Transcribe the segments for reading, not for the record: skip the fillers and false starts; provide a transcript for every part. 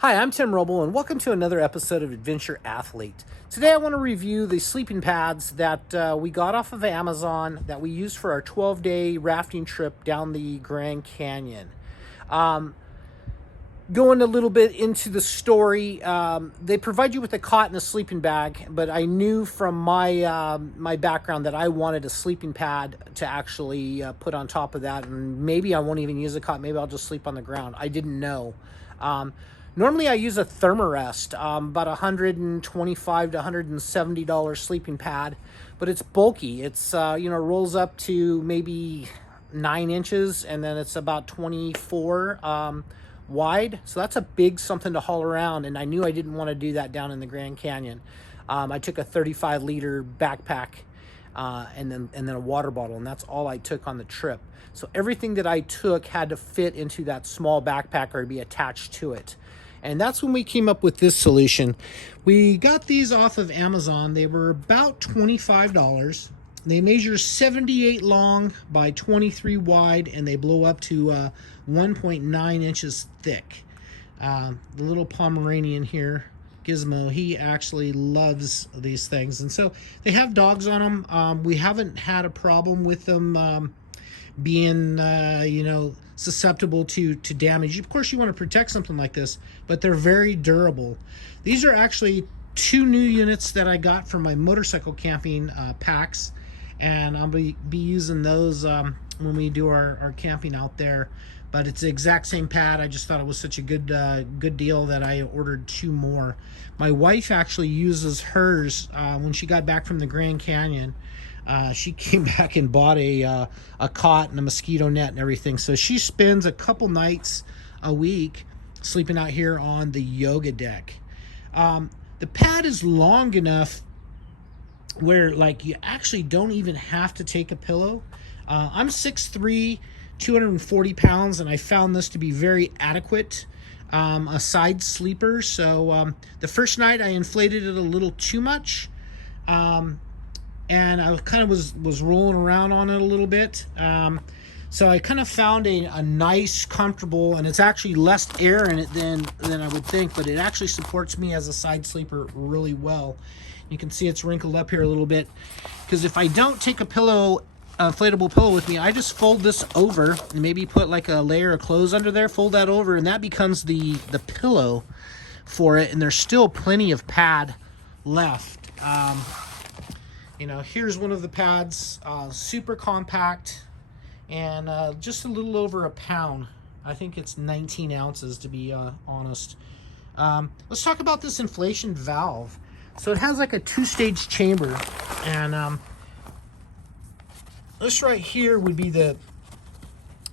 Hi, I'm Tim Roble, and welcome to another episode of Adventure Athlete. Today I want to review the sleeping pads that we got off of Amazon that we used for our 12-day rafting trip down the Grand Canyon. Going a little bit into the story, they provide you with a cot and a sleeping bag, but I knew from my background that I wanted a sleeping pad to actually put on top of that, and maybe I won't even use a cot. Maybe I'll just sleep on the ground. I didn't know. Normally I use a Thermarest, about $125 to $170 sleeping pad, but it's bulky. It's rolls up to maybe 9 inches, and then it's about 24 wide. So that's a big something to haul around, and I knew I didn't want to do that down in the Grand Canyon. I took a 35-liter backpack and then a water bottle, and that's all I took on the trip. So everything that I took had to fit into that small backpack or be attached to it. And that's when we came up with this solution. We got these off of Amazon. They were about $25. They measure 78 long by 23 wide, and they blow up to 1.9 inches thick. The little Pomeranian here, Gizmo, he actually loves these things. And so they have dogs on them. We haven't had a problem with them being susceptible to damage. Of course, you want to protect something like this, but they're very durable. These are actually 2 new units that I got from my motorcycle camping packs, and I'll be using those when we do our camping out there. But it's the exact same pad. I just thought it was such a good deal that I ordered 2 more. My wife actually uses hers when she got back from the Grand Canyon. She came back and bought a cot and a mosquito net and everything. So she spends a couple nights a week sleeping out here on the yoga deck. The pad is long enough where you actually don't even have to take a pillow. I'm 6'3", 240 pounds, and I found this to be very adequate. A side sleeper. So the first night I inflated it a little too much. And I kind of was rolling around on it a little bit. So I kind of found a nice, comfortable, and it's actually less air in it than I would think, but it actually supports me as a side sleeper really well. You can see it's wrinkled up here a little bit, because if I don't take a inflatable pillow with me, I just fold this over and maybe put like a layer of clothes under there, fold that over, and that becomes the pillow for it, and there's still plenty of pad left. Here's one of the pads, super compact, and just a little over a pound. I think it's 19 ounces to be honest. Let's talk about this inflation valve. So it has like a 2-stage chamber, and this right here would be the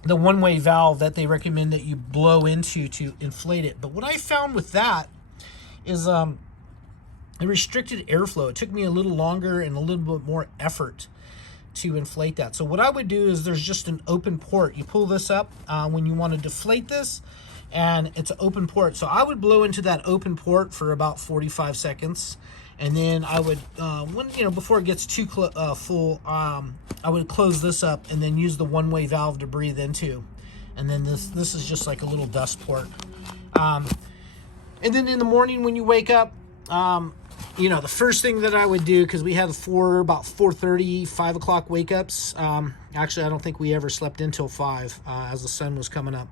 one-way valve that they recommend that you blow into to inflate it. But what I found with that is it restricted airflow. It took me a little longer and a little bit more effort to inflate that. So what I would do is there's just an open port. You pull this up when you want to deflate this, and it's an open port. So I would blow into that open port for about 45 seconds, and then I would, before it gets too full, I would close this up and then use the one-way valve to breathe into. And then this is just like a little dust port. And then in the morning when you wake up, the first thing that I would do, because we had about 4:30, 5 o'clock wake ups. Actually, I don't think we ever slept until 5 as the sun was coming up.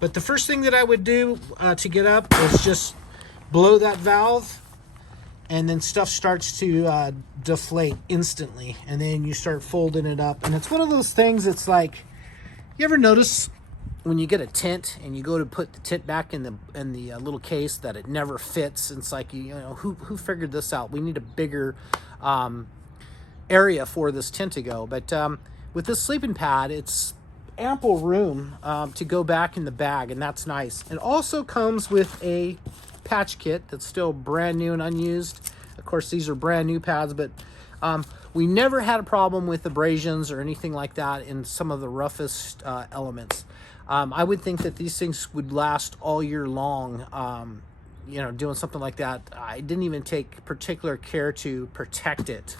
But the first thing that I would do to get up is just blow that valve, and then stuff starts to deflate instantly. And then you start folding it up. And it's one of those things, it's like, you ever notice when you get a tent and you go to put the tent back in the little case that it never fits? It's like, who figured this out? We need a bigger area for this tent to go. But with this sleeping pad, it's ample room to go back in the bag, and that's nice. It also comes with a patch kit that's still brand new and unused. Of course, these are brand new pads, but we never had a problem with abrasions or anything like that in some of the roughest elements. I would think that these things would last all year long. Doing something like that, I didn't even take particular care to protect it.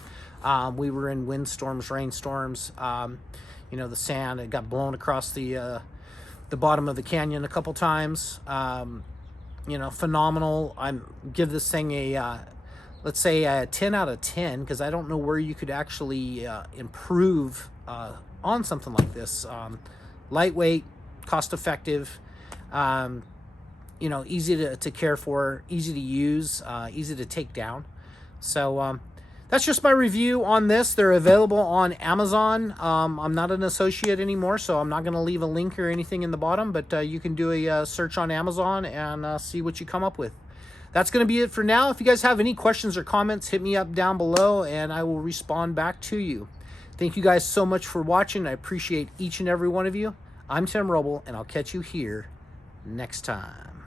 We were in windstorms, rainstorms. The sand, it got blown across the bottom of the canyon a couple times. phenomenal. I'm give this thing a let's say a 10 out of 10, because I don't know where you could actually improve on something like this. Lightweight, cost effective, easy to care for, easy to use, easy to take down. So that's just my review on this. They're available on Amazon. I'm not an associate anymore, so I'm not going to leave a link or anything in the bottom, but you can do a search on Amazon and see what you come up with. That's going to be it for now. If you guys have any questions or comments, hit me up down below and I will respond back to you. Thank you guys so much for watching. I appreciate each and every one of you. I'm Tim Roble, and I'll catch you here next time.